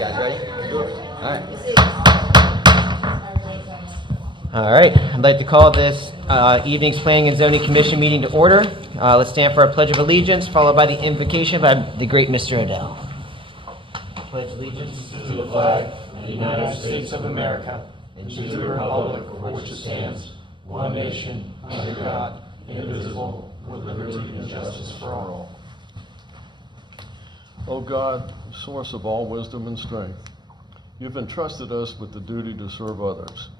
Guys ready? All right. All right. I'd like to call this evening's Planning and Zoning Commission meeting to order. Let's stand for our Pledge of Allegiance, followed by the invocation by the great Mr. Adele. Pledge allegiance to the flag of the United States of America and to the republic for which it stands, one nation, under God, indivisible, with liberty and justice for all. O God, source of all wisdom and strength, you've entrusted us with the duty to serve others.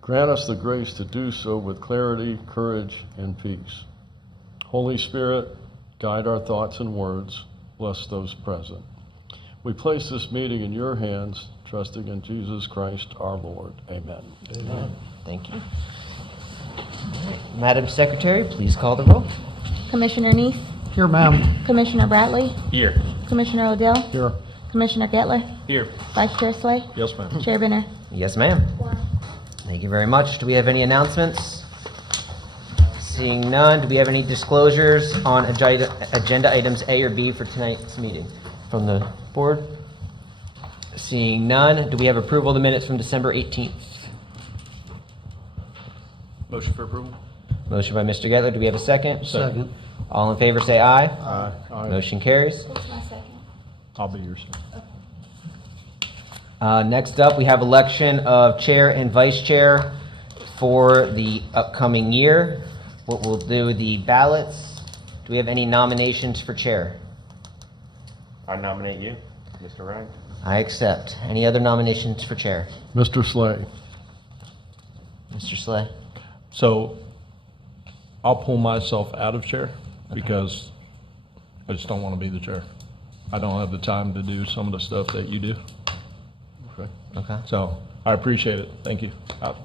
Grant us the grace to do so with clarity, courage, and peace. Holy Spirit, guide our thoughts and words. Bless those present. We place this meeting in your hands, trusting in Jesus Christ our Lord. Amen. Amen. Thank you. Madam Secretary, please call the roll. Commissioner Neese, Here, ma'am. Commissioner Bradley, Here. Commissioner Odell, Here. Commissioner Gettler, Here. Vice Chair Slay, Yes, ma'am. Chair Benner. Yes, ma'am. Thank you very much. Do we have any announcements? Seeing none, do we have any disclosures on agenda items A or B for tonight's meeting from the board? Seeing none, do we have approval of the minutes from December 18th? Motion for approval? Motion by Mr. Gettler. Do we have a second? Second. All in favor say aye. Aye. Motion carries. I'll be yours. Next up, we have election of chair and vice chair for the upcoming year. What we'll do, the ballots. Do we have any nominations for chair? I nominate you, Mr. Ryan. I accept. Any other nominations for chair? Mr. Slay. Mr. Slay? So I'll pull myself out of chair because I just don't want to be the chair. I don't have the time to do some of the stuff that you do. Okay. Okay. So I appreciate it. Thank you. Out.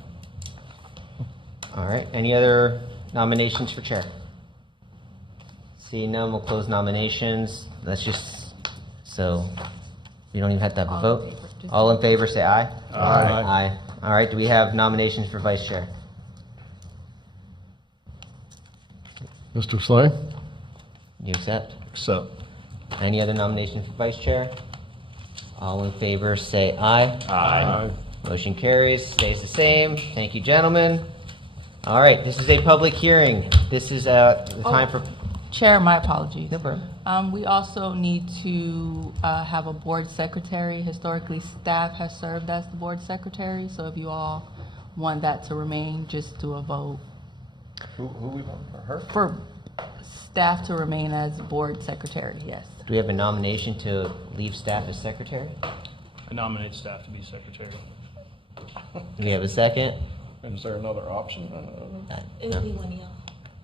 All right. Any other nominations for chair? Seeing none, we'll close nominations. Let's just, so you don't even have to have a vote. All in favor say aye. Aye. Aye. All right. Do we have nominations for vice chair? Mr. Slay. You accept? So Any other nomination for vice chair? All in favor say aye. Aye. Motion carries, stays the same. Thank you, gentlemen. All right, this is a public hearing. This is the time for... Chair, my apologies. No problem. We also need to have a board secretary. Historically, staff has served as the board secretary, so if you all want that to remain, just do a vote. Who we voting for? Her? For staff to remain as board secretary, yes. Do we have a nomination to leave staff as secretary? I nominate staff to be secretary. Do we have a second? is there another option? It would be one of y'all.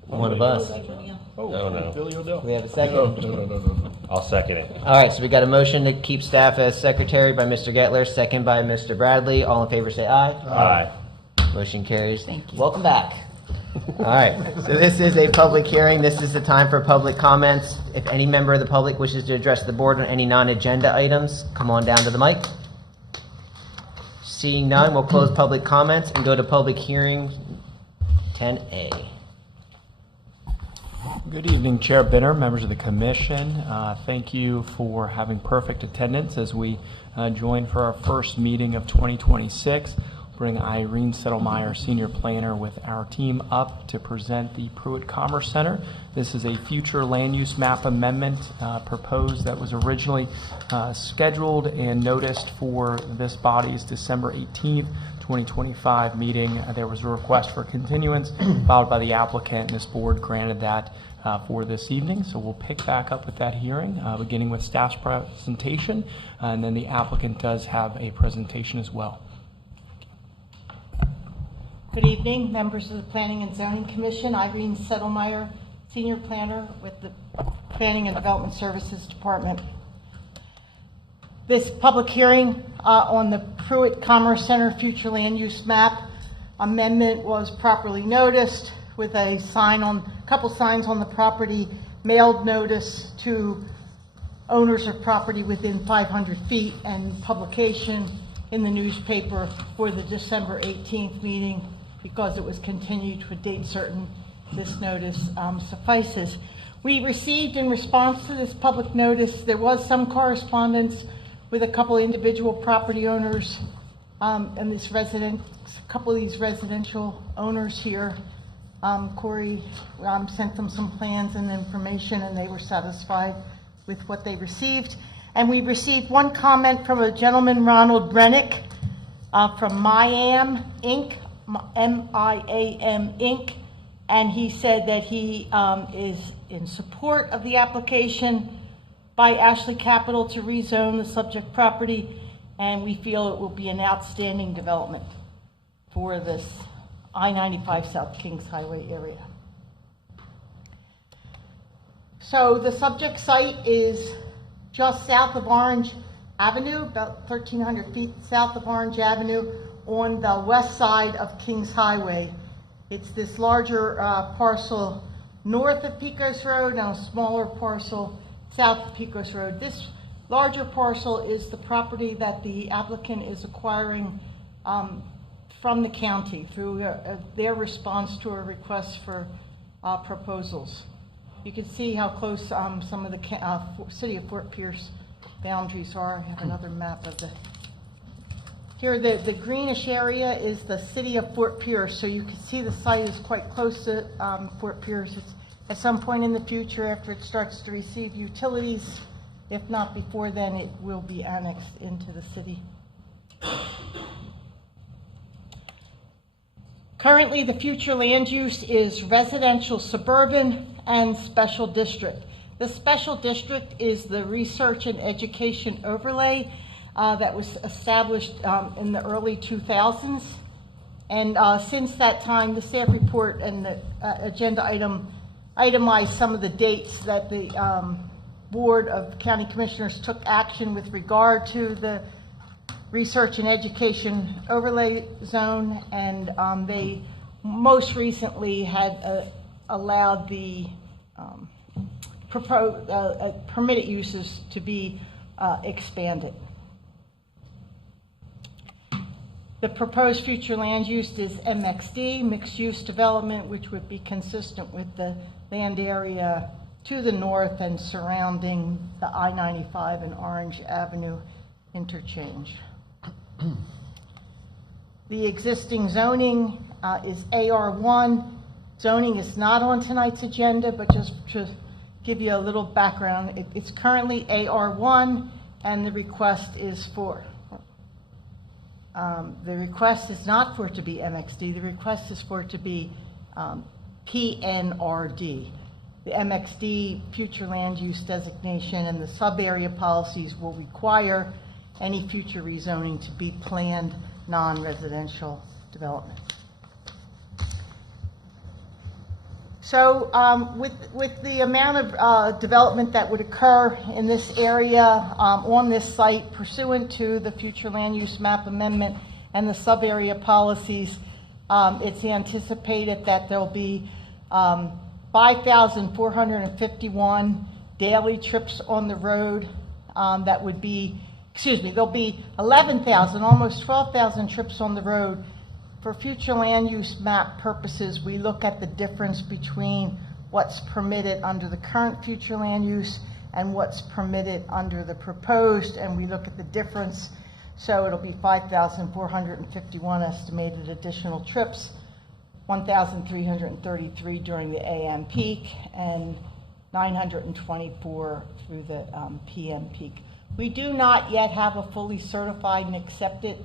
One of us. Oh, no. Billy Odell. Do we have a second? No. I'll second it. All right, so we got a motion to keep staff as secretary by Mr. Gettler, second by Mr. Bradley. All in favor say aye. Aye. Motion carries. Thank you. Welcome back. All right, so this is a public hearing. This is the time for public comments. If any member of the public wishes to address the board on any non-agenda items, come on down to the mic. Seeing none, we'll close public comments and go to public hearing 10A. Good evening, Chair Benner, members of the commission. Thank you for having perfect attendance as we join for our first meeting of 2026. Bring Irene Settlemeyer, Senior Planner, with our team up to present the Pruitt Commerce Center. This is a future land use map amendment proposed that was originally scheduled and noticed for this body's December 18th, 2025 meeting. There was a request for continuance filed by the applicant, and this board granted that for this evening. So we'll pick back up with that hearing, beginning with staff's presentation, and then the applicant does have a presentation as well. Good evening, members of the Planning and Zoning Commission. Irene Settlemeyer, Senior Planner with the Planning and Development Services Department. This public hearing on the Pruitt Commerce Center Future Land Use Map amendment was properly noticed with a couple signs on the property, mailed notice to owners of property within 500 feet, and publication in the newspaper for the December 18th meeting. Because it was continued to a date certain, this notice suffices. We received in response to this public notice, there was some correspondence with a couple individual property owners, and this a couple of these residential owners here. Corey sent them some plans and information, and they were satisfied with what they received. And we received one comment from a gentleman, Ronald Rennick, from MIAM Inc., M-I-A-M Inc., and he said that he is in support of the application by Ashley Capital to rezone the subject property, and we feel it will be an outstanding development for this I-95 South Kings Highway area. So the subject site is just south of Orange Avenue, about 1,300 feet south of Orange Avenue on the west side of Kings Highway. It's this larger parcel north of Pecos Road and a smaller parcel south of Pecos Road. This larger parcel is the property that the applicant is acquiring from the county through their response to a request for proposals. You can see how close some of the city of Fort Pierce boundaries are. I have another map of the. Here, the greenish area is the city of Fort Pierce, so you can see the site is quite close to Fort Pierce. It's at some point in the future, after it starts to receive utilities, if not before then, it will be annexed into the city. Currently, the future land use is residential, suburban, and special district. The special district is the research and education overlay that was established in the early 2000s. And since that time, the staff report and the agenda item itemized some of the dates that the Board of County Commissioners took action with regard to the research and education overlay zone, and they most recently had allowed the permitted uses to be expanded. The proposed future land use is MXD, mixed-use development, which would be consistent with the land area to the north and surrounding the I-95 and Orange Avenue interchange. The existing zoning is AR1. Zoning is not on tonight's agenda, but just to give you a little background, it's currently AR1, and the request is for the request is not for it to be MXD. The request is for it to be PNRD. The MXD future land use designation and the sub-area policies will require any future rezoning to be planned non-residential development. So with the amount of development that would occur in this area on this site pursuant to the future land use map amendment and the sub-area policies, it's anticipated that there'll be 5,451 daily trips on the road. That would be, there'll be 11,000, almost 12,000 trips on the road. For future land use map purposes, we look at the difference between what's permitted under the current future land use and what's permitted under the proposed, and we look at the difference. So it'll be 5,451 estimated additional trips, 1,333 during the AM peak, and 924 through the PM peak. We do not yet have a fully certified and accepted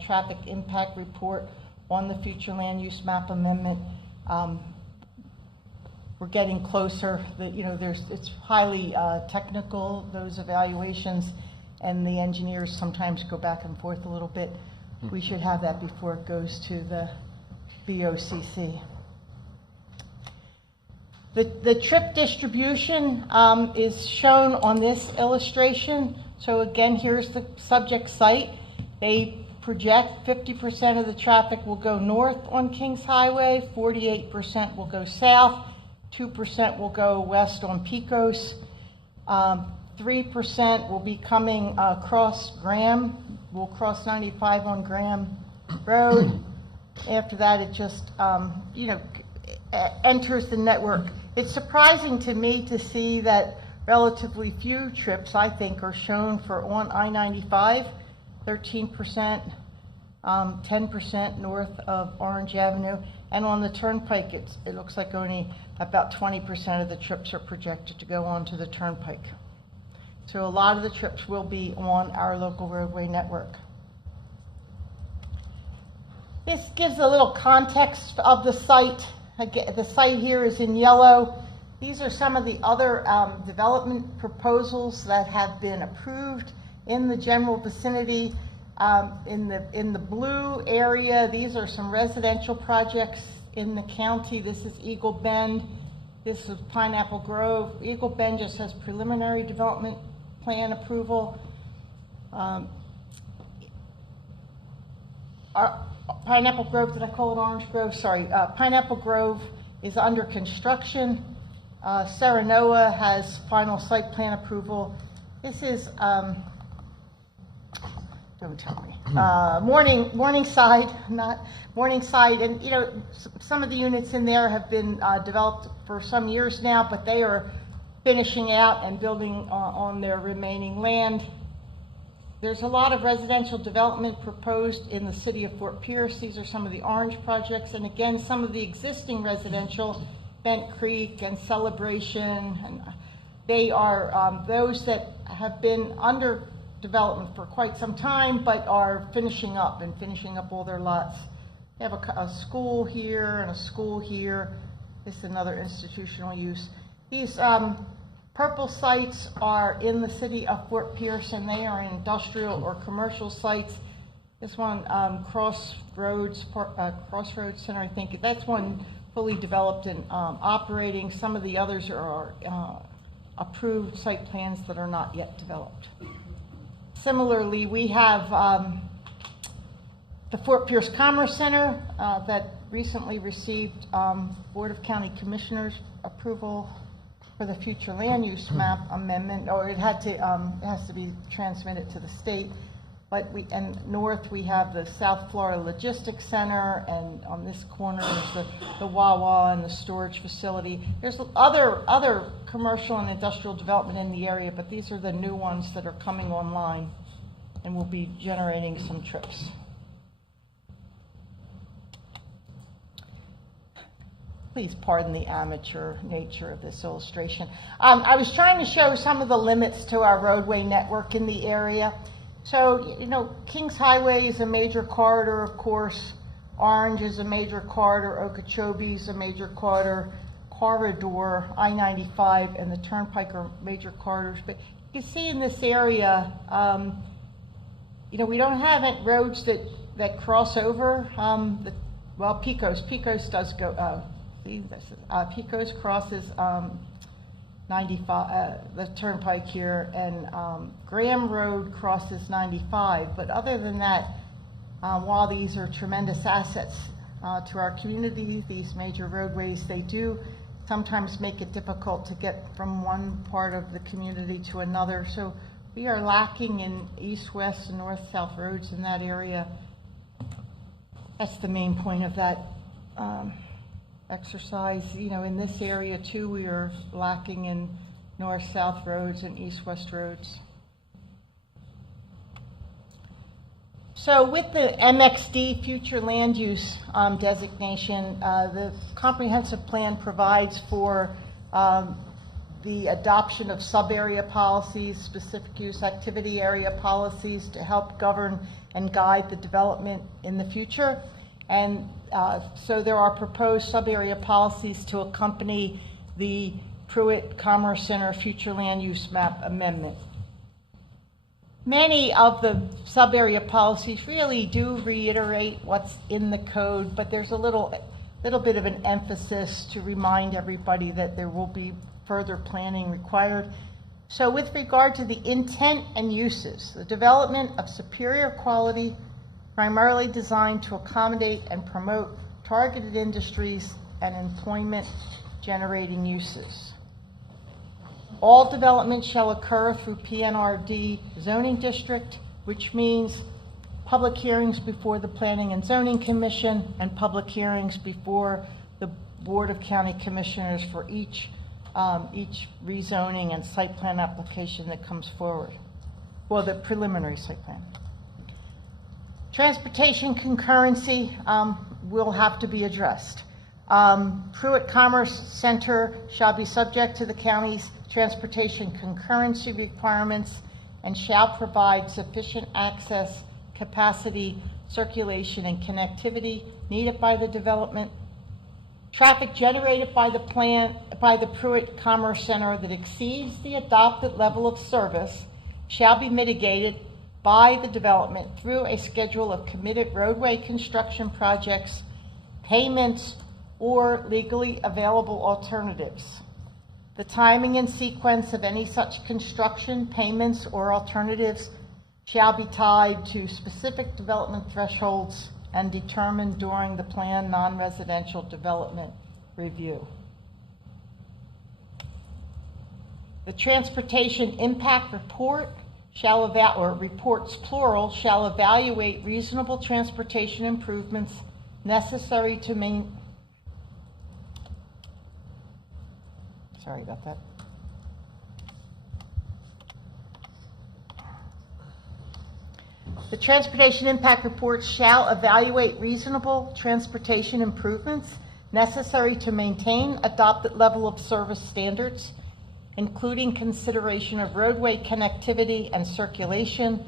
traffic impact report on the future land use map amendment. We're getting closer. It's highly technical, those evaluations, and the engineers sometimes go back and forth a little bit. We should have that before it goes to the BOCC. The trip distribution is shown on this illustration. So again, here's the subject site. They project 50% of the traffic will go north on Kings Highway, 48% will go south, 2% will go west on Pecos, 3% will be coming across Graham. We'll cross 95 on Graham Road. After that, it just enters the network. It's surprising to me to see that relatively few trips, I think, are shown for on I-95, 13%, 10% north of Orange Avenue, and on the Turnpike, it looks like only about 20% of the trips are projected to go onto the Turnpike. So a lot of the trips will be on our local roadway network. This gives a little context of the site. Again, the site here is in yellow. These are some of the other development proposals that have been approved in the general vicinity. In the blue area, these are some residential projects in the county. This is Eagle Bend. This is Pineapple Grove. Eagle Bend just has preliminary development plan approval. Pineapple Grove, did I call it Orange Grove? Sorry. Pineapple Grove is under construction. Serenoa has final site plan approval. This is, don't tell me, Morningside, not Morningside, and you know, some of the units in there have been developed for some years now, but they are finishing out and building on their remaining land. There's a lot of residential development proposed in the city of Fort Pierce. These are some of the orange projects, and again, some of the existing residential, Bent Creek and Celebration, and they are those that have been under development for quite some time, but are finishing up all their lots. They have a school here and a school here. This is another institutional use. These purple sites are in the city of Fort Pierce, and they are industrial or commercial sites. This one, Crossroads Center, I think, that's one fully developed and operating. Some of the others are approved site plans that are not yet developed. Similarly, we have the Fort Pierce Commerce Center that recently received Board of County Commissioners approval for the future land use map amendment, or it has to be transmitted to the state. But north we have the South Florida Logistics Center, and on this corner is the Wawa and the storage facility. There's other commercial and industrial development in the area, but these are the new ones that are coming online and will be generating some trips. Please pardon the amateur nature of this illustration. I was trying to show some of the limits to our roadway network in the area. So, you know, Kings Highway is a major corridor, of course. Orange is a major corridor. Okeechobee is a major corridor. I-95 and the Turnpike are major corridors. But you can see in this area, you know, we don't have roads that cross over. Pecos does go. Pecos crosses 95, the Turnpike here, and Graham Road crosses 95. But other than that, while these are tremendous assets to our community, these major roadways, they do sometimes make it difficult to get from one part of the community to another. So we are lacking in east, west, and north-south roads in that area. That's the main point of that exercise. You know, in this area too, we are lacking in north-south roads and east-west roads. So with the MXD future land use designation, the comprehensive plan provides for the adoption of sub-area policies, specific use activity area policies to help govern and guide the development in the future. And so there are proposed sub-area policies to accompany the Pruitt Commerce Center future land use map amendment. Many of the sub-area policies really do reiterate what's in the code, but there's a little bit of an emphasis to remind everybody that there will be further planning required. So with regard to the intent and uses, the development of superior quality, primarily designed to accommodate and promote targeted industries and employment generating uses. All development shall occur through PNRD zoning district, which means public hearings before the Planning and Zoning Commission and public hearings before the Board of County Commissioners for each each rezoning and site plan application that comes forward. Well, the preliminary site plan. Transportation concurrency will have to be addressed. Pruitt Commerce Center shall be subject to the county's transportation concurrency requirements and shall provide sufficient access, capacity, circulation, and connectivity needed by the development. Traffic generated by the Pruitt Commerce Center that exceeds the adopted level of service shall be mitigated by the development through a schedule of committed roadway construction projects, payments, or legally available alternatives. The timing and sequence of any such construction, payments, or alternatives shall be tied to specific development thresholds and determined during the planned non-residential development review. The transportation impact report reports plural shall evaluate reasonable transportation improvements necessary to Sorry about that. The transportation impact report shall evaluate reasonable transportation improvements necessary to maintain adopted level of service standards, including consideration of roadway connectivity and circulation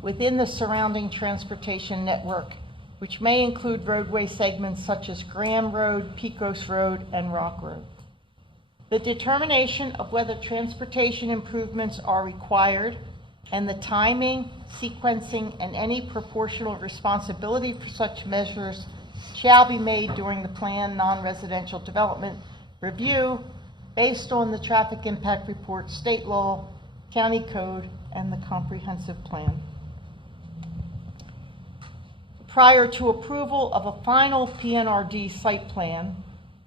within the surrounding transportation network, which may include roadway segments such as Graham Road, Pecos Road, and Rock Road. The determination of whether transportation improvements are required and the timing, sequencing, and any proportional responsibility for such measures shall be made during the planned non-residential development review based on the traffic impact report, state law, county code, and the comprehensive plan. Prior to approval of a final PNRD site plan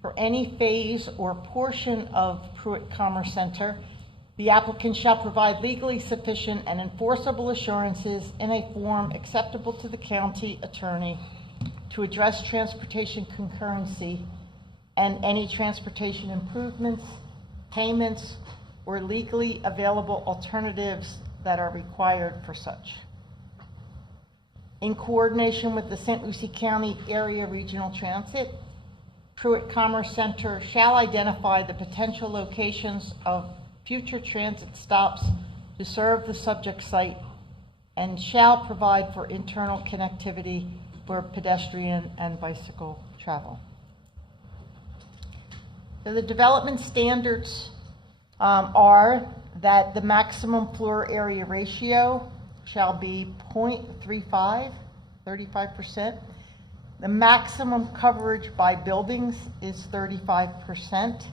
for any phase or portion of Pruitt Commerce Center, the applicant shall provide legally sufficient and enforceable assurances in a form acceptable to the county attorney to address transportation concurrency and any transportation improvements, payments, or legally available alternatives that are required for such. In coordination with the St. Lucie County Area Regional Transit, Pruitt Commerce Center shall identify the potential locations of future transit stops to serve the subject site and shall provide for internal connectivity for pedestrian and bicycle travel. So the development standards are that the maximum floor area ratio shall be 0.35, 35%. The maximum coverage by buildings is 35%.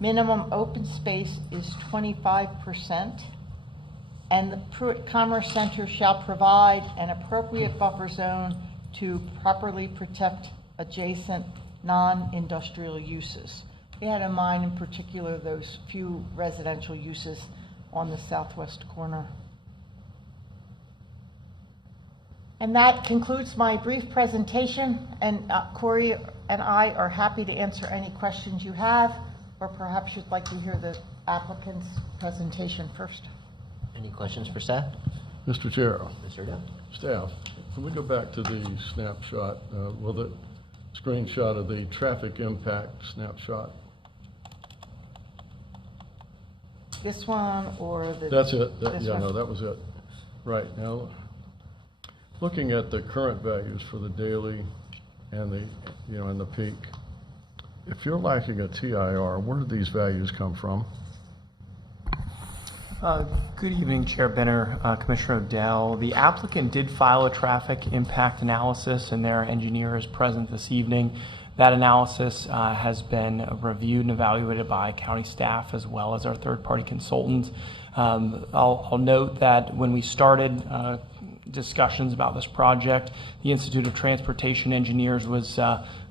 Minimum open space is 25%. And the Pruitt Commerce Center shall provide an appropriate buffer zone to properly protect adjacent non-industrial uses. We had in mind in particular those few residential uses on the southwest corner. And that concludes my brief presentation, and Corey and I are happy to answer any questions you have, or perhaps you'd like to hear the applicant's presentation first. Any questions for staff? Mr. Chair, Mr. Dell? staff, can we go back to the snapshot, the screenshot of the traffic impact snapshot? This one or the? That's it. this Yeah, one? no, that was it. Right. Now, looking at the current values for the daily and the, and the peak, if you're lacking a TIR, where do these values come from? Good evening, Chair Benner, Commissioner Odell. The applicant did file a traffic impact analysis, and their engineer is present this evening. That analysis has been reviewed and evaluated by county staff as well as our third-party consultants. I'll note that when we started discussions about this project, the Institute of Transportation Engineers was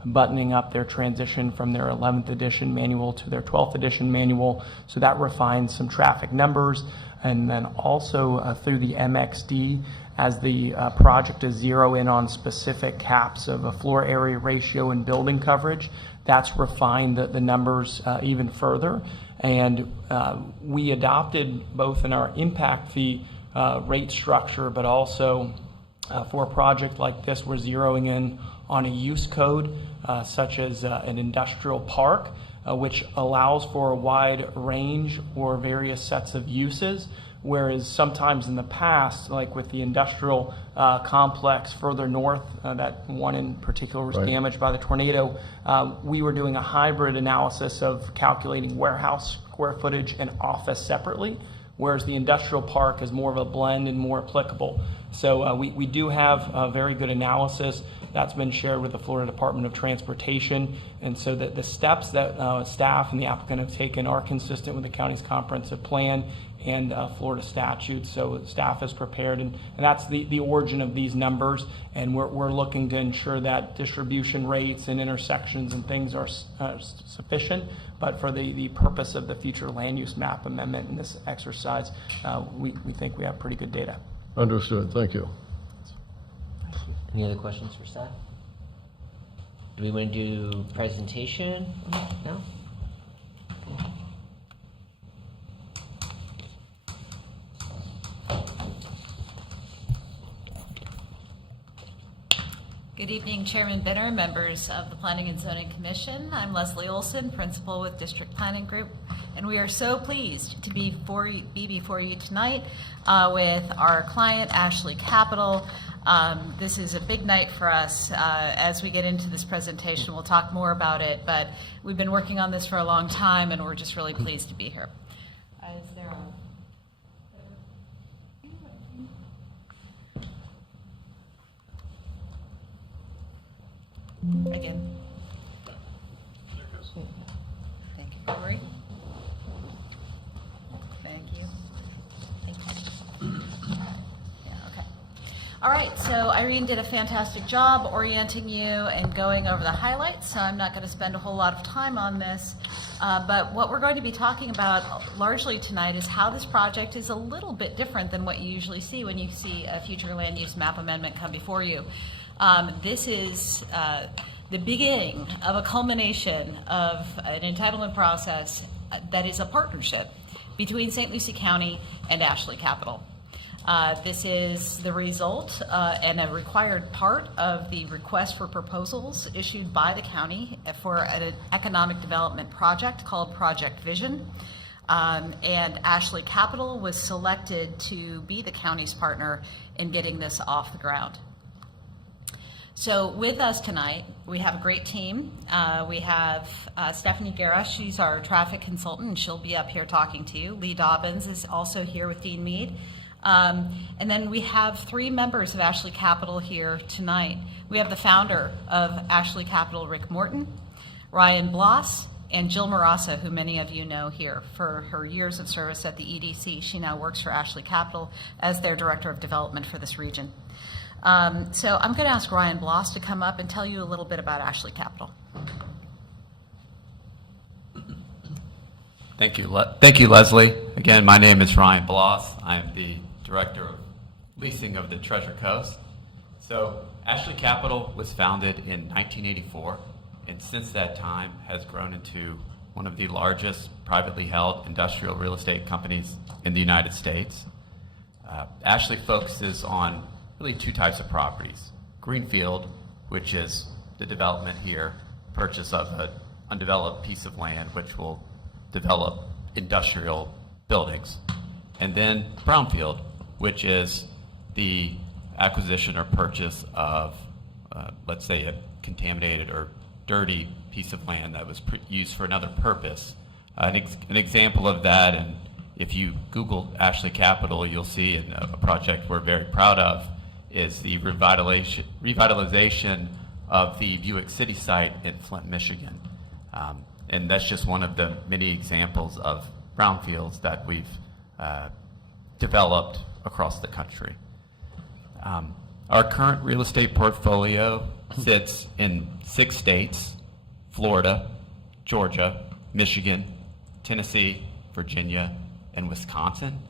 buttoning up their transition from their 11th edition manual to their 12th edition manual. So that refines some traffic numbers. And then also through the MXD, as the project is zero in on specific caps of a floor area ratio and building coverage, that's refined the numbers even further. And we adopted both in our impact fee rate structure, but also for a project like this, we're zeroing in on a use code such as an industrial park, which allows for a wide range or various sets of uses. Whereas sometimes in the past, like with the industrial complex further north, that one in particular was Right. damaged by the tornado, we were doing a hybrid analysis of calculating warehouse square footage and office separately, whereas the industrial park is more of a blend and more applicable. So we do have a very good analysis that's been shared with the Florida Department of Transportation. And so that the steps that staff and the applicant have taken are consistent with the county's comprehensive plan and Florida statutes. So staff is prepared, and that's the origin of these numbers. And we're looking to ensure that distribution rates and intersections and things are sufficient. But for the purpose of the future land use map amendment in this exercise, we think we have pretty good data. Understood. Thank you. Any other questions for staff? Do we want to do presentation? No? Good evening, Chairman Benner, members of the Planning and Zoning Commission. I'm Leslie Olson, Principal with District Planning Group, and we are so pleased to be before you tonight with our client, Ashley Capital. This is a big night for us. As we get into this presentation, we'll talk more about it, but we've been working on this for a long time, and we're just really pleased to be here. Is there a again? Thank you, Corey. Thank you. Thank you. Yeah, okay. All right, so Irene did a fantastic job orienting you and going over the highlights, so I'm not going to spend a whole lot of time on this. But what we're going to be talking about largely tonight is how this project is a little bit different than what you usually see when you see a future land use map amendment come before you. This is the beginning of a culmination of an entitlement process that is a partnership between St. Lucie County and Ashley Capital. This is the result and a required part of the request for proposals issued by the county for an economic development project called Project Vision. And Ashley Capital was selected to be the county's partner in getting this off the ground. So with us tonight, we have a great team. We have Stephanie Guerra, she's our traffic consultant, and she'll be up here talking to you. Lee Dobbins is also here with Dean Mead. And then we have three members of Ashley Capital here tonight. We have the founder of Ashley Capital, Rick Morton, Ryan Bloss, and Jill Marassa, who many of you know here for her years of service at the EDC. She now works for Ashley Capital as their Director of Development for this region. So I'm going to ask Ryan Bloss to come up and tell you a little bit about Ashley Capital. Thank you, Leslie. Again, my name is Ryan Bloss. I'm the Director of Leasing of the Treasure Coast. So Ashley Capital was founded in 1984, and since that time has grown into one of the largest privately held industrial real estate companies in the United States. Ashley focuses on really two types of properties. Greenfield, which is the development here, purchase of an undeveloped piece of land which will develop industrial buildings. And then brownfield, which is the acquisition or purchase of, let's say, a contaminated or dirty piece of land that was used for another purpose. An example of that, and if you Google Ashley Capital, you'll see in a project we're very proud of, is the revitalization of the Buick City site in Flint, Michigan. And that's just one of the many examples of brownfields that we've developed across the country. Our current real estate portfolio sits in 6 states: Florida, Georgia, Michigan, Tennessee, Virginia, and Wisconsin.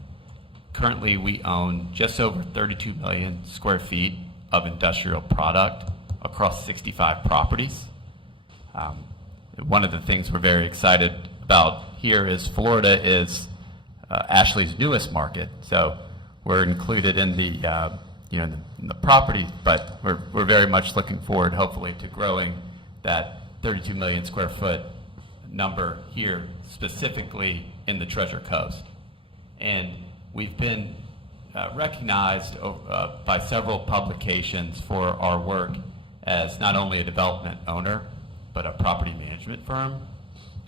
Currently, we own just over 32 million square feet of industrial product across 65 properties. one of the things we're very excited about here is Florida is Ashley's newest market. So we're included in the in the property, but we're very much looking forward, hopefully, to growing that 32 million square foot number here, specifically in the Treasure Coast. And we've been recognized by several publications for our work as not only a development owner, but a property management firm,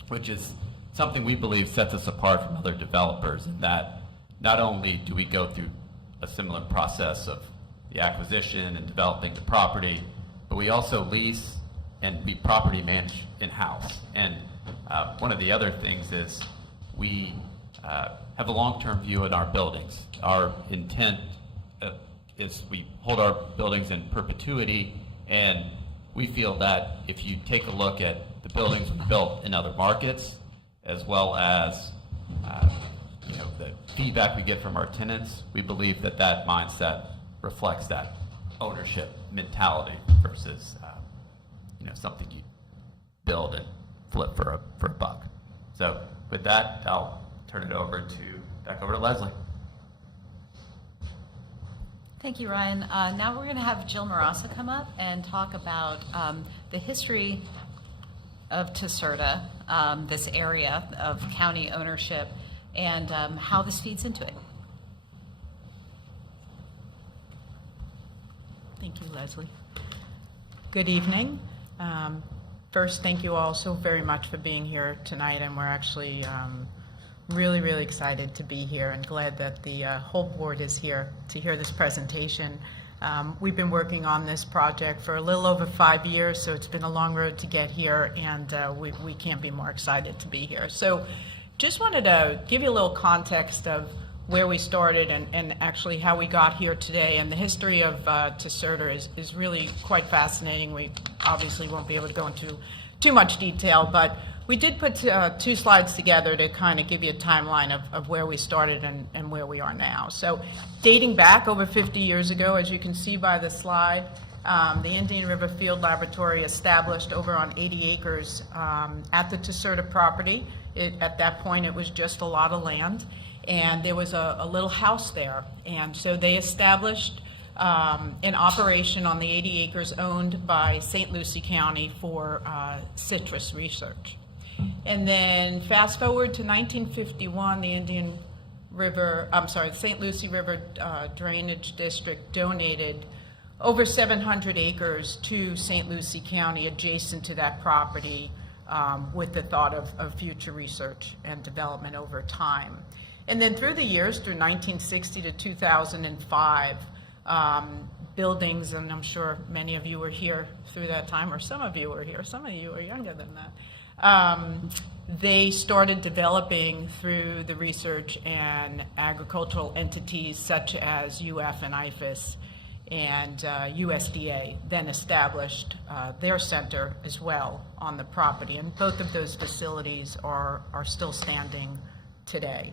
which is something we believe sets us apart from other developers, in that not only do we go through a similar process of the acquisition and developing the property, but we also lease and we property manage in-house. And one of the other things is we have a long-term view in our buildings. Our intent is we hold our buildings in perpetuity, and we feel that if you take a look at the buildings we built in other markets, as well as the feedback we get from our tenants, we believe that that mindset reflects that ownership mentality versus something you build and flip for a buck. So with that, I'll turn it back over to Leslie. Thank you, Ryan. Now we're going to have Jill Marassa come up and talk about the history of Tiserta, this area of county ownership, and how this feeds into it. Thank you, Leslie. Good evening. First, thank you all so very much for being here tonight, and we're actually really, really excited to be here and glad that the whole board is here to hear this presentation. We've been working on this project for a little over 5 years, so it's been a long road to get here, and we can't be more excited to be here. So just wanted to give you a little context of where we started and actually how we got here today. And the history of Tiserta is really quite fascinating. We obviously won't be able to go into too much detail, but we did put 2 slides together to kind of give you a timeline of where we started and where we are now. So dating back over 50 years ago, as you can see by the slide, the Indian River Field Laboratory established over on 80 acres at the Tiserta property. At that point, it was just a lot of land, and there was a little house there. And so they established an operation on the 80 acres owned by St. Lucie County for citrus research. And then fast forward to 1951, the St. Lucie River Drainage District donated over 700 acres to St. Lucie County adjacent to that property, with the thought of future research and development over time. And then through the years, through 1960 to 2005, buildings, and I'm sure many of you were here through that time, or some of you were here, some of you are younger than that. They started developing through the research and agricultural entities such as UF and IFAS, and USDA then established their center as well on the property, and both of those facilities are still standing today.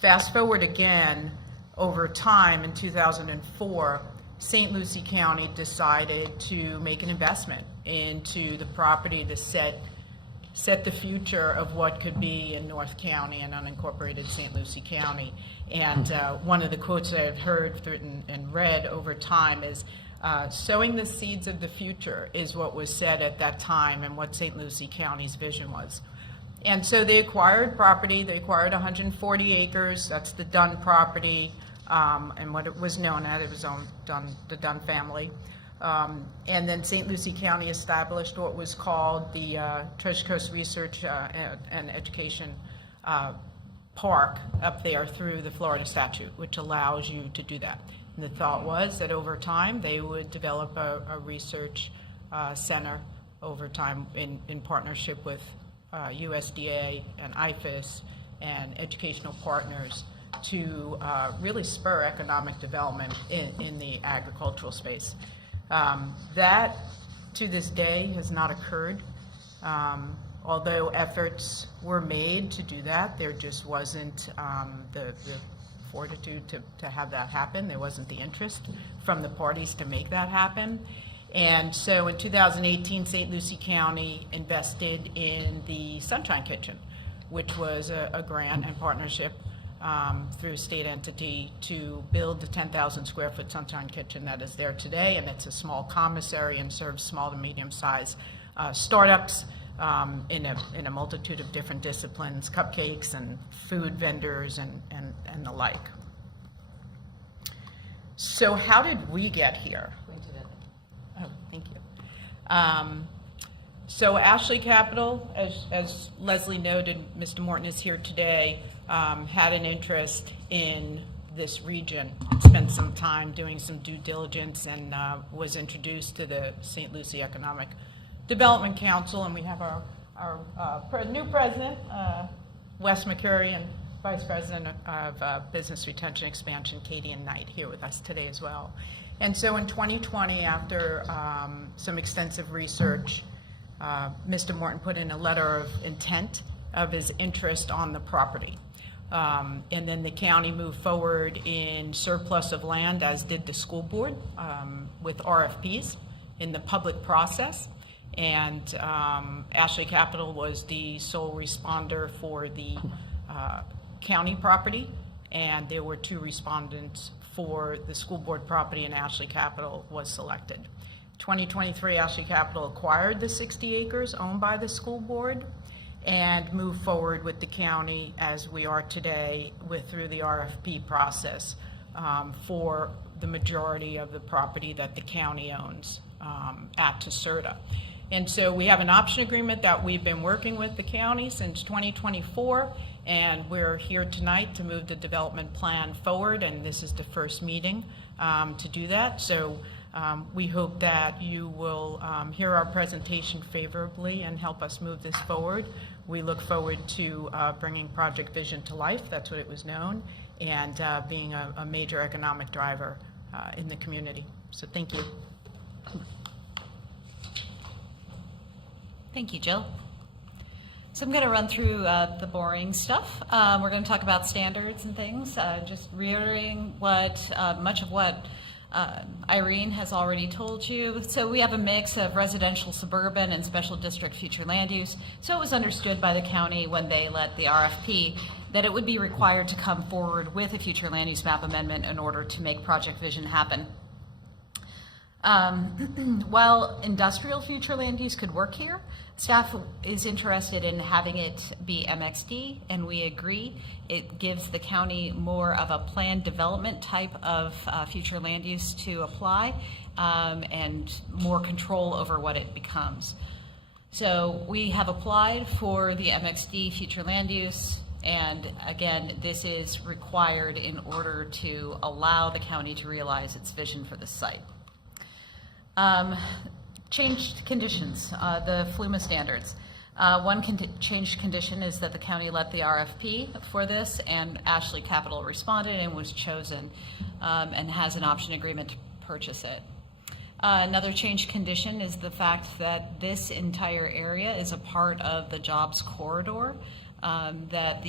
Fast forward again, over time in 2004, St. Lucie County decided to make an investment into the property to set the future of what could be in North County and unincorporated St. Lucie County. And one of the quotes that I've heard and read over time is, sowing the seeds of the future is what was said at that time and what St. Lucie County's vision was. And so they acquired property. They acquired 140 acres. That's the Dunn property, and what it was known as, it was owned the Dunn family. And then St. Lucie County established what was called the Treasure Coast Research and Education Park up there through the Florida statute, which allows you to do that. And the thought was that over time they would develop a research center over time in partnership with USDA and IFAS and educational partners to really spur economic development in the agricultural space. That, to this day, has not occurred. Although efforts were made to do that, there just wasn't the fortitude to have that happen. There wasn't the interest from the parties to make that happen. And so in 2018, St. Lucie County invested in the Sunshine Kitchen, which was a grant and partnership through a state entity to build the 10,000 square foot Sunshine Kitchen that is there today. And it's a small commissary and serves small to medium-sized startups in a multitude of different disciplines, cupcakes and food vendors and the like. So how did we get here? Oh, thank you. So Ashley Capital, as Leslie noted, Mr. Morton is here today, had an interest in this region, spent some time doing some due diligence, and was introduced to the St. Lucie Economic Development Council, and we have our new president, Wes McCurry, and Vice President of Business Retention Expansion, Katie and Knight, here with us today as well. And so in 2020, after some extensive research, Mr. Morton put in a letter of intent of his interest on the property. And then the county moved forward in surplus of land, as did the school board, with RFPs in the public process. And Ashley Capital was the sole responder for the county property, and there were 2 respondents for the school board property, and Ashley Capital was selected. 2023, Ashley Capital acquired the 60 acres owned by the school board and moved forward with the county as we are today through the RFP process for the majority of the property that the county owns at Taserta. And so we have an option agreement that we've been working with the county since 2024, and we're here tonight to move the development plan forward, and this is the first meeting to do that. So we hope that you will hear our presentation favorably and help us move this forward. We look forward to bringing Project Vision to life, that's what it was known, and being a major economic driver in the community. So thank you. Thank you, Jill. So I'm going to run through the boring stuff. We're going to talk about standards and things, just reiterating much of what Irene has already told you. So we have a mix of residential, suburban, and special district future land use. So it was understood by the county when they let the RFP that it would be required to come forward with a future land use map amendment in order to make Project Vision happen. While industrial future land use could work here, staff is interested in having it be MXD, and we agree. It gives the county more of a planned development type of future land use to apply, and more control over what it becomes. So we have applied for the MXD future land use, and again, this is required in order to allow the county to realize its vision for the site. Changed conditions, the FLUMA standards. One changed condition is that the county let the RFP for this, and Ashley Capital responded and was chosen, and has an option agreement to purchase it. Another changed condition is the fact that this entire area is a part of the jobs corridor that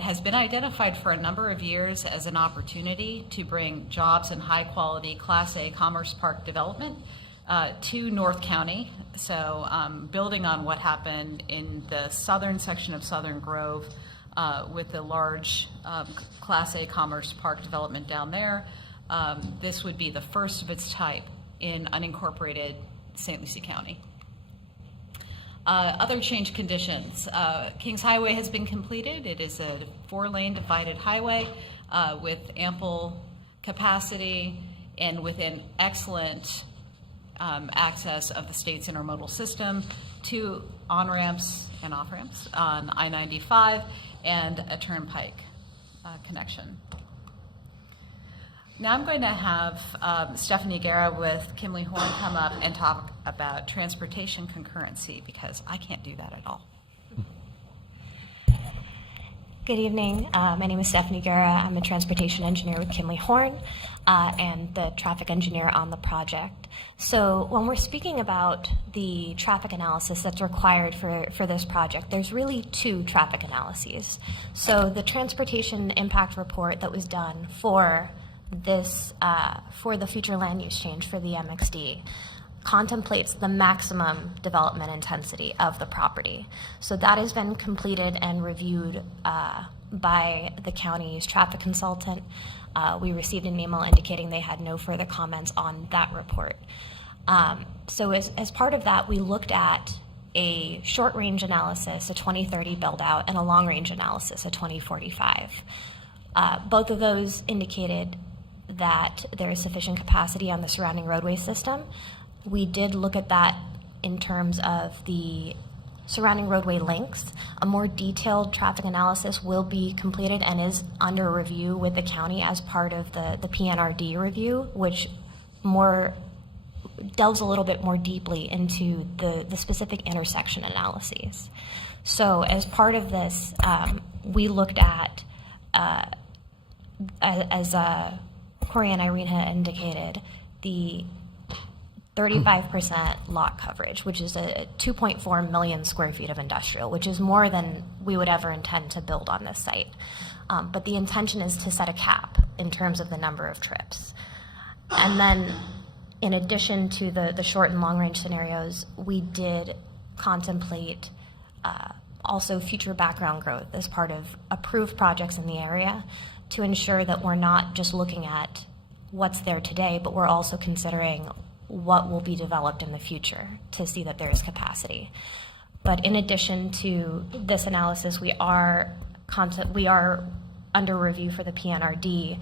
has been identified for a number of years as an opportunity to bring jobs and high-quality Class A Commerce Park development to North County. So building on what happened in the southern section of Southern Grove with the large Class A Commerce Park development down there, this would be the first of its type in unincorporated St. Lucie County. Other change conditions. Kings Highway has been completed. It is a 4-lane divided highway with ample capacity and within excellent access of the state's intermodal system, 2 on-ramps and off-ramps on I-95 and a turnpike connection. Now I'm going to have Stephanie Guerra with Kimley Horn come up and talk about transportation concurrency, because I can't do that at all. Good evening. My name is Stephanie Guerra. I'm a transportation engineer with Kimley Horn and the traffic engineer on the project. So when we're speaking about the traffic analysis that's required for this project, there's really 2 traffic analyses. So the transportation impact report that was done for this, for the future land use change for the MXD, contemplates the maximum development intensity of the property. So that has been completed and reviewed by the county's traffic consultant. We received an email indicating they had no further comments on that report. So as part of that, we looked at a short-range analysis, a 2030 build-out, and a long-range analysis, a 2045. Both of those indicated that there is sufficient capacity on the surrounding roadway system. We did look at that in terms of the surrounding roadway links. A more detailed traffic analysis will be completed and is under review with the county as part of the PNRD review, which delves a little bit more deeply into the specific intersection analyses. So as part of this, we looked at, as Corey and Irene had indicated, the 35% lot coverage, which is a 2.4 million square feet of industrial, which is more than we would ever intend to build on this site. But the intention is to set a cap in terms of the number of trips. And then in addition to the short and long range scenarios, we did contemplate also future background growth as part of approved projects in the area to ensure that we're not just looking at what's there today, but we're also considering what will be developed in the future to see that there is capacity. But in addition to this analysis, we are under review for the PNRD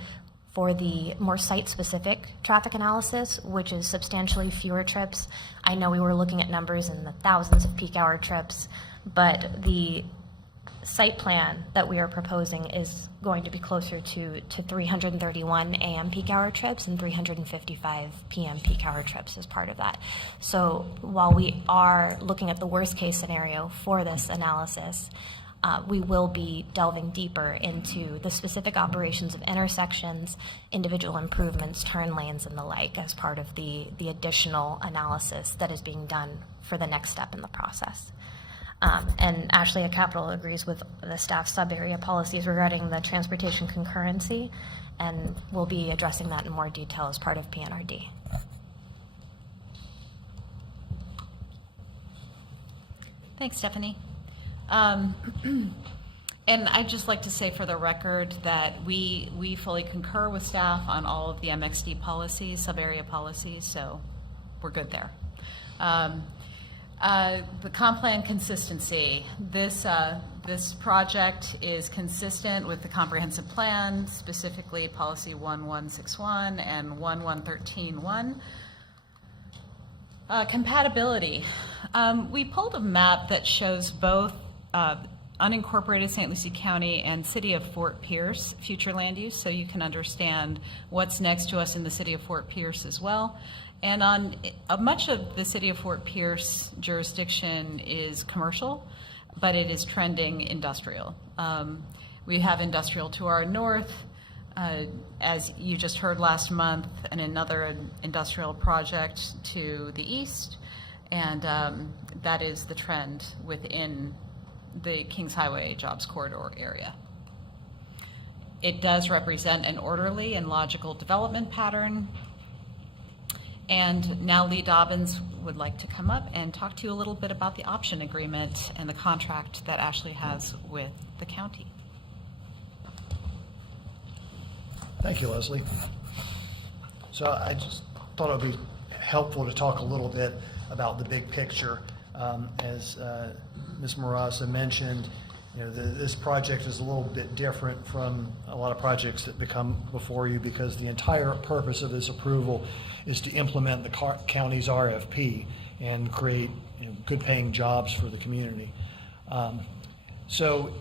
for the more site-specific traffic analysis, which is substantially fewer trips. I know we were looking at numbers in the thousands of peak hour trips, but the site plan that we are proposing is going to be closer to 331 AM peak hour trips and 355 PM peak hour trips as part of that. So while we are looking at the worst case scenario for this analysis, we will be delving deeper into the specific operations of intersections, individual improvements, turn lanes, and the like as part of the additional analysis that is being done for the next step in the process. And Ashley at Capital agrees with the staff sub-area policies regarding the transportation concurrency, and we'll be addressing that in more detail as part of PNRD. Thanks, Stephanie. And I'd just like to say for the record that we fully concur with staff on all of the MXD policies, sub-area policies, so we're good there. The comp plan consistency. This project is consistent with the comprehensive plan, specifically policy 1161 and 11131. Compatibility. We pulled a map that shows both unincorporated St. Lucie County and City of Fort Pierce future land use, so you can understand what's next to us in the City of Fort Pierce as well. And on much of the City of Fort Pierce jurisdiction is commercial, but it is trending industrial. We have industrial to our north, as you just heard last month, and another industrial project to the east, and that is the trend within the Kings Highway Jobs Corridor area. It does represent an orderly and logical development pattern. And now Lee Dobbins would like to come up and talk to you a little bit about the option agreement and the contract that Ashley has with the county. Thank you, Leslie. So I just thought it would be helpful to talk a little bit about the big picture. As Ms. Marasa mentioned, this project is a little bit different from a lot of projects that become before you because the entire purpose of this approval is to implement the county's RFP and create good paying jobs for the community. So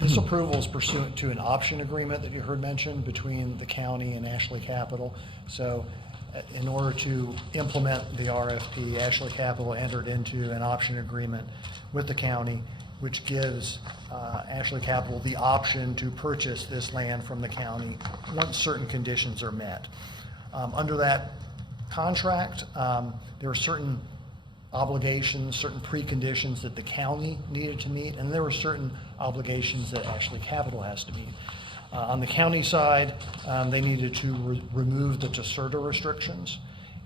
this approval is pursuant to an option agreement that you heard mentioned between the county and Ashley Capital. So in order to implement the RFP, Ashley Capital entered into an option agreement with the county, which gives Ashley Capital the option to purchase this land from the county once certain conditions are met. Under that contract, there are certain obligations, certain preconditions that the county needed to meet, and there were certain obligations that Ashley Capital has to meet. On the county side, they needed to remove the TSERTA restrictions,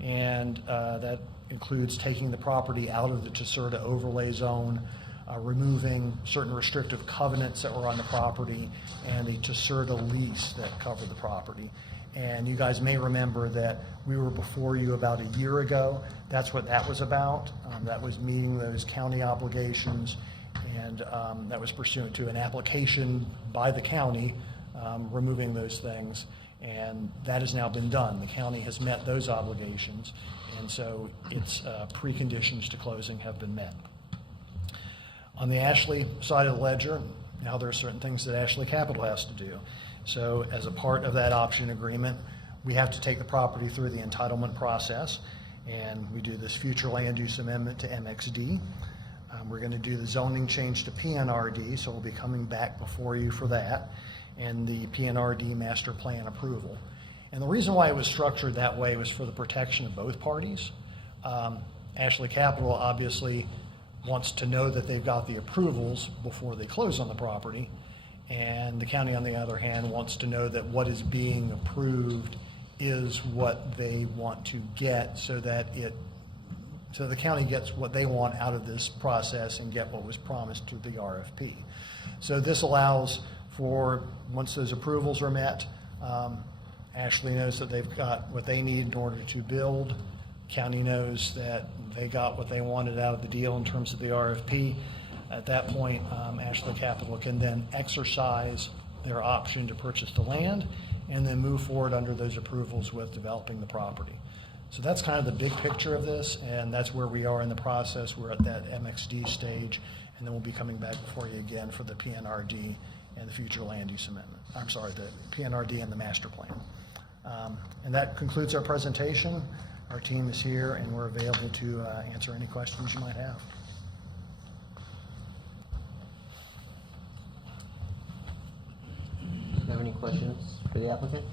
and that includes taking the property out of the TSERTA overlay zone, removing certain restrictive covenants that were on the property, and the TSERTA lease that covered the property. And you guys may remember that we were before you about a year ago. That's what that was about. That was meeting those county obligations, and that was pursuant to an application by the county removing those things. And that has now been done. The county has met those obligations, and so its preconditions to closing have been met. On the Ashley side of the ledger, now there are certain things that Ashley Capital has to do. So as a part of that option agreement, we have to take the property through the entitlement process, and we do this future land use amendment to MXD. We're going to do the zoning change to PNRD, so we'll be coming back before you for that, and the PNRD master plan approval. And the reason why it was structured that way was for the protection of both parties. Ashley Capital obviously wants to know that they've got the approvals before they close on the property, and the county, on the other hand, wants to know that what is being approved is what they want to get, so the county gets what they want out of this process and get what was promised to the RFP. So this allows for, once those approvals are met, Ashley knows that they've got what they need in order to build. County knows that they got what they wanted out of the deal in terms of the RFP. At that point, Ashley Capital can then exercise their option to purchase the land and then move forward under those approvals with developing the property. So that's kind of the big picture of this, and that's where we are in the process. We're at that MXD stage, and then we'll be coming back before you again for the PNRD and the future land use amendment. I'm sorry, the PNRD and the master plan. And that concludes our presentation. Our team is here, and we're available to answer any questions you might have. Do you have any questions for the applicant?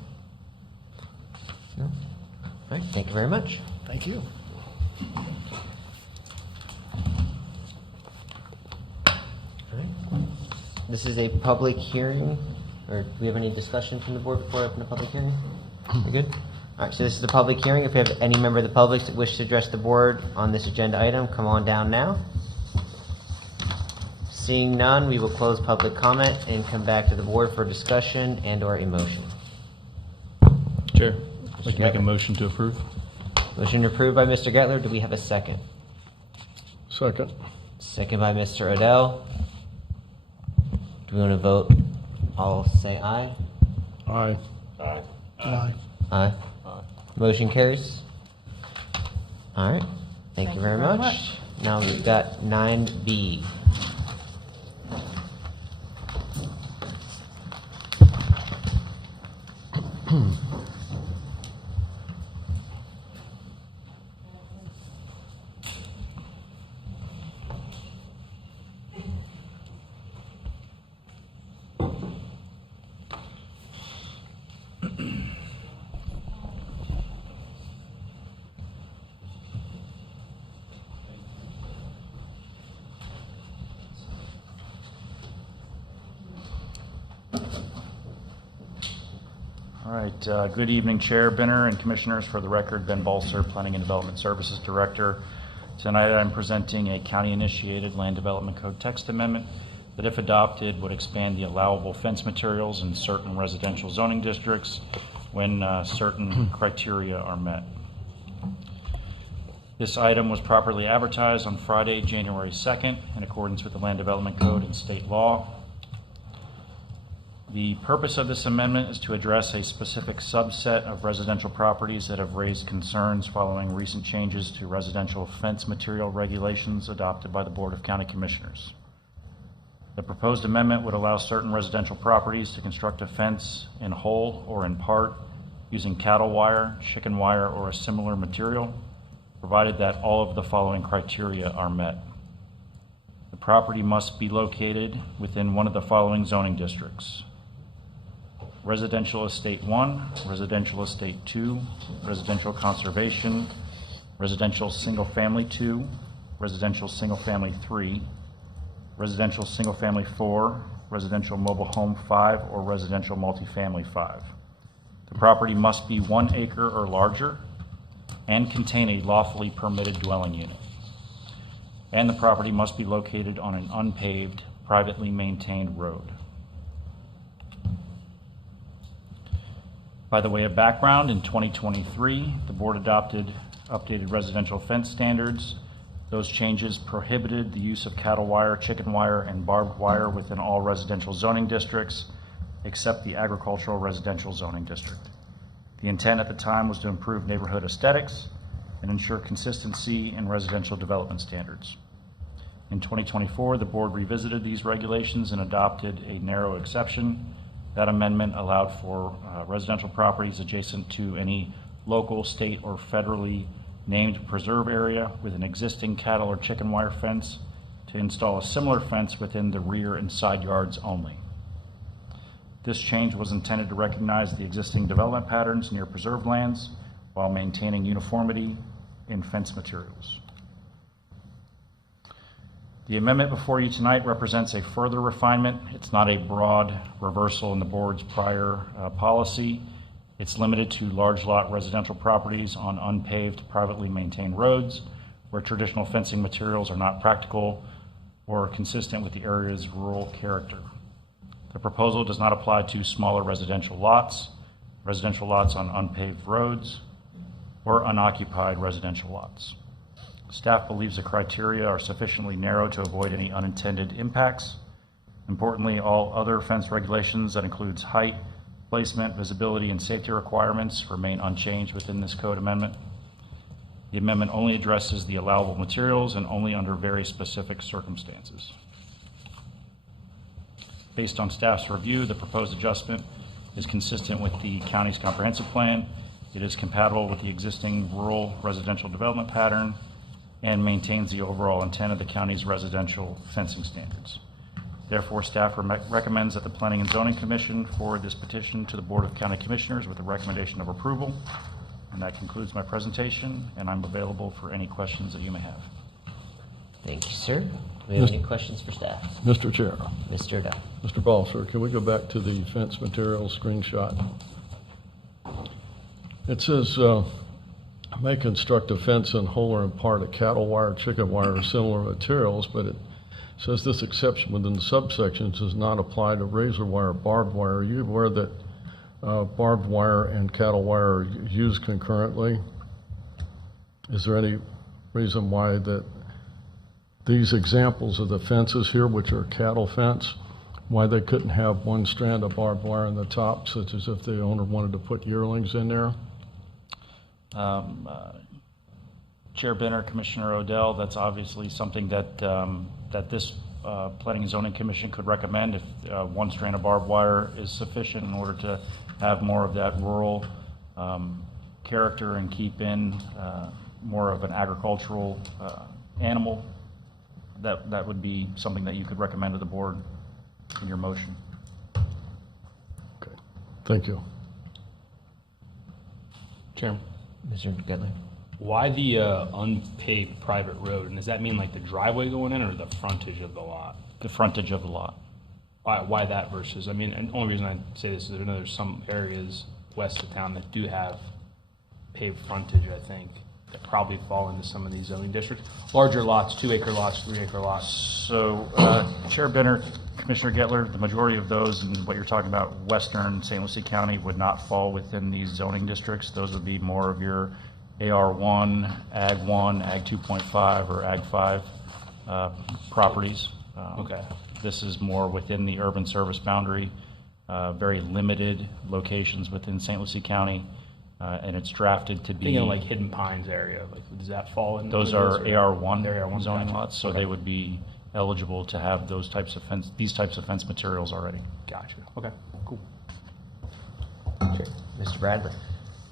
No? All right, thank you very much. Thank you. All right. This is a public hearing, or do we have any discussion from the board before I open the public hearing? We're good? All right, so this is the public hearing. If you have any member of the public that wish to address the board on this agenda item, come on down now. Seeing none, we will close public comment and come back to the board for discussion and/or a motion. Chair, I'd like to make a motion to approve. Motion approved by Mr. Gettler. Do we have a second? Second. Second by Mr. Odell. Do we want to vote? All say aye. Aye. Aye. Aye. Aye. Motion carries. All right. Thank you very much. Now we've got 9B. All right, good evening, Chair Benner and Commissioners. For the record, Ben Balser, Planning and Development Services Director. Tonight I'm presenting a county-initiated Land Development Code text amendment that, if adopted, would expand the allowable fence materials in certain residential zoning districts when certain criteria are met. This item was properly advertised on Friday, January 2nd, in accordance with the Land Development Code and state law. The purpose of this amendment is to address a specific subset of residential properties that have raised concerns following recent changes to residential fence material regulations adopted by the Board of County Commissioners. The proposed amendment would allow certain residential properties to construct a fence in whole or in part using cattle wire, chicken wire, or a similar material, provided that all of the following criteria are met. The property must be located within one of the following zoning districts: Residential Estate 1, Residential Estate 2, Residential Conservation, Residential Single Family 2, Residential Single Family 3, Residential Single Family 4, residential mobile home 5, or residential multifamily 5. The property must be 1 acre or larger and contain a lawfully permitted dwelling unit. And the property must be located on an unpaved, privately maintained road. By the way of background, in 2023, the board adopted updated residential fence standards. Those changes prohibited the use of cattle wire, chicken wire, and barbed wire within all residential zoning districts, except the agricultural residential zoning district. The intent at the time was to improve neighborhood aesthetics and ensure consistency in residential development standards. In 2024, the board revisited these regulations and adopted a narrow exception. That amendment allowed for residential properties adjacent to any local, state, or federally named preserve area with an existing cattle or chicken wire fence to install a similar fence within the rear and side yards only. This change was intended to recognize the existing development patterns near preserved lands while maintaining uniformity in fence materials. The amendment before you tonight represents a further refinement. It's not a broad reversal in the board's prior policy. It's limited to large lot residential properties on unpaved, privately maintained roads where traditional fencing materials are not practical or consistent with the area's rural character. The proposal does not apply to smaller residential lots on unpaved roads, or unoccupied residential lots. Staff believes the criteria are sufficiently narrow to avoid any unintended impacts. Importantly, all other fence regulations, that includes height, placement, visibility, and safety requirements, remain unchanged within this code amendment. The amendment only addresses the allowable materials and only under very specific circumstances. Based on staff's review, the proposed adjustment is consistent with the county's comprehensive plan. It is compatible with the existing rural residential development pattern and maintains the overall intent of the county's residential fencing standards. Therefore, staff recommends that the Planning and Zoning Commission forward this petition to the Board of County Commissioners with a recommendation of approval. And that concludes my presentation, and I'm available for any questions that you may have. Thank you, sir. Do we have any questions for staff? Mr. Chair. Mr. Duff. Mr. Balser, can we go back to the fence material screenshot? It says, may construct a fence in whole or in part of cattle wire, chicken wire, or similar materials, but it says this exception within the subsections does not apply to razor wire, barbed wire. Are you aware that barbed wire and cattle wire are used concurrently? Is there any reason why that these examples of the fences here, which are cattle fence, why they couldn't have one strand of barbed wire on the top, such as if the owner wanted to put yearlings in there? Chair Benner, Commissioner Odell, that's obviously something that that this Planning and Zoning Commission could recommend if one strand of barbed wire is sufficient in order to have more of that rural character and keep in more of an agricultural animal. That would be something that you could recommend to the board in your motion. Okay, thank you. Chairman. Mr. Gedler. Why the unpaved private road? And does that mean like the driveway going in or the frontage of the lot? The frontage of the lot. Why that versus, I mean, and the only reason I say this is I know there's some areas west of town that do have paved frontage, I think, that probably fall into some of these zoning districts. Larger lots, 2-acre lots, 3-acre lots. So, Chair Benner, Commissioner Getler, the majority of those, and what you're talking about, western St. Lucie County, would not fall within these zoning districts. Those would be more of your AR1, Ag1, Ag 2.5, or Ag 5 properties. Okay. This is more within the urban service boundary, very limited locations within St. Lucie County, and it's drafted to be... Thinking of like Hidden Pines area, like does that fall in? Those are AR1 AR1 zoning gotcha. lots, so Okay. they would be eligible to have those types of fence, these types of fence materials already. Gotcha. Okay, cool. Sure. Mr. Bradley.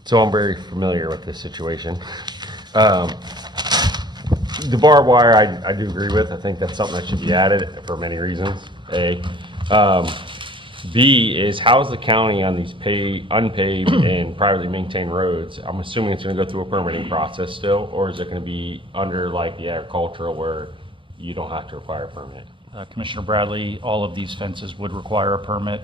So I'm very familiar with this situation. The barbed wire, I do agree with. I think that's something that should be added for many reasons. A. B is, how is the county on these unpaved and privately maintained roads? I'm assuming it's going to go through a permitting process still, or is it going to be under like the agricultural where you don't have to require a permit? Commissioner Bradley, all of these fences would require a permit.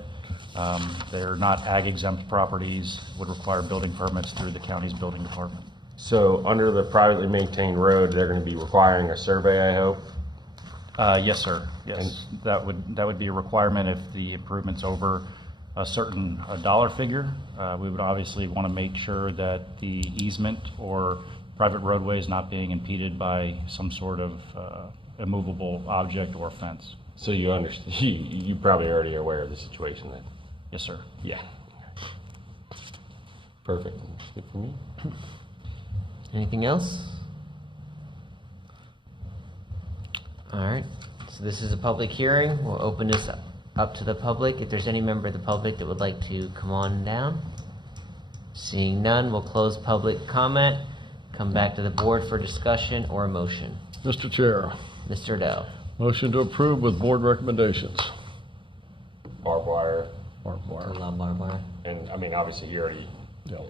They're not ag exempt properties, would require building permits through the county's building department. So under the privately maintained road, they're going to be requiring a survey, I hope? Yes, sir. Yes, that would be a requirement if the improvement's over a certain dollar figure. We would obviously want to make sure that the easement or private roadway is not being impeded by some sort of immovable object or fence. So you understand, you probably already are aware of the situation then? Yes, sir. Yeah. Perfect. Good for me. Anything else? All right, so this is a public hearing. We'll open this up to the public. If there's any member of the public that would like to come on down. Seeing none, we'll close public comment, come back to the board for discussion or a motion. Mr. Chair, Mr. Dell. motion to approve with board recommendations. Barbed wire. Barbed wire. Allow barbed wire. And, I mean, obviously, you already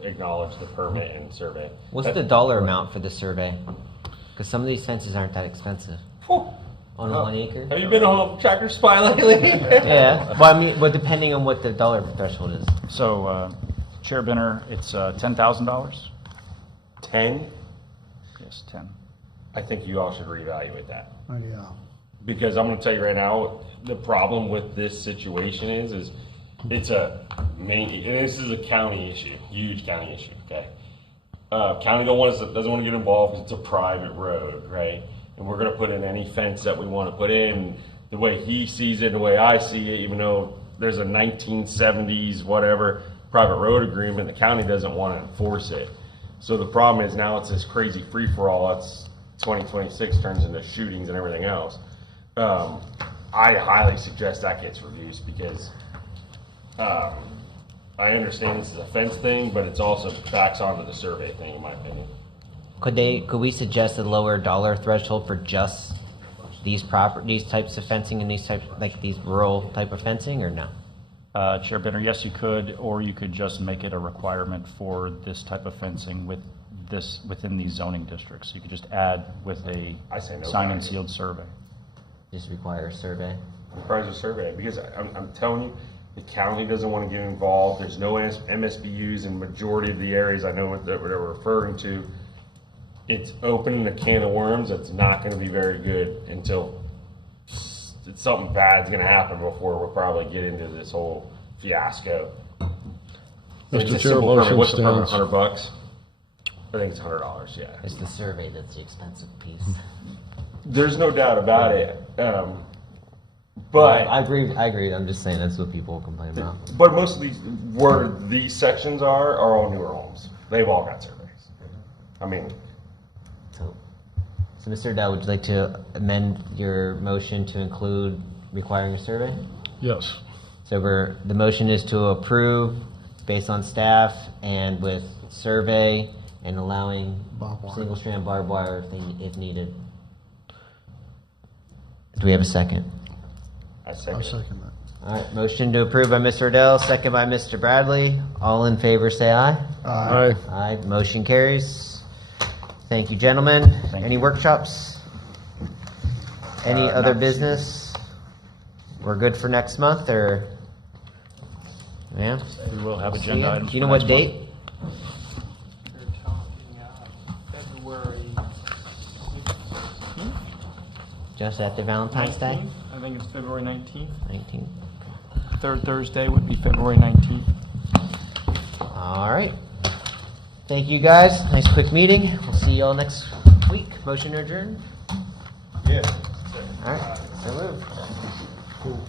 acknowledged the permit and survey. What's the dollar amount for the survey? Because some of these fences aren't that expensive. On a 1 acre? Have you been on Tracker Spy lately? Yeah, well, I mean, but depending on what the dollar threshold is. So, Chair Benner, it's $10,000? 10? Yes, 10. I think you all should reevaluate that. Oh, yeah. Because I'm going to tell you right now, the problem with this situation is it's a main, and this is a county issue, huge county issue, okay? County doesn't want to get involved because it's a private road, right? And we're going to put in any fence that we want to put in, the way he sees it, the way I see it, even though there's a 1970s, whatever, private road agreement, the county doesn't want to enforce it. So the problem is now it's this crazy free-for-all. It's 2026 turns into shootings and everything else. I highly suggest that gets reduced because I understand this is a fence thing, but it's also backs onto the survey thing, in my opinion. Could we suggest a lower dollar threshold for just these types of fencing and these types, like these rural type of fencing, or no? Chair Benner, yes, you could, or you could just make it a requirement for this type of fencing within these zoning districts. You could just add with a signed and sealed survey. Just require a survey? Requires a survey, because I'm telling you, the county doesn't want to get involved. There's no MSBU's in majority of the areas I know that they're referring to. It's opening a can of worms that's not going to be very good until something bad's going to happen before we'll probably get into this whole fiasco. It's a Mr. Chair, simple permit. motion What's the permit? stands. $100? I think it's $100. Yeah. It's the survey that's the expensive piece. There's no doubt about it. But I agree. I'm just saying that's what people complain about. But most of these, where these sections are all newer homes. They've all got surveys. I mean. So Mr. Dow, would you like to amend your motion to include requiring a survey? Yes. So the motion is to approve based on staff and with survey and allowing single strand barbed wire if needed. Do we have a second? I second that. All right, motion to approve by Mr. Odell, second by Mr. Bradley. All in favor, say aye. Aye. Aye, motion carries. Thank you, gentlemen. Any workshops? Any other business? We're good for next month, or? Yeah? We will have See agenda ya. items. Do you know for what next date? Just after Valentine's Day? 19th? I think it's February 19th. 19th. Third Thursday would be February 19th. All right. Thank you, guys. Nice quick meeting. We'll see you all next week. Motion to adjourn? Yeah. All right. So moved. Cool.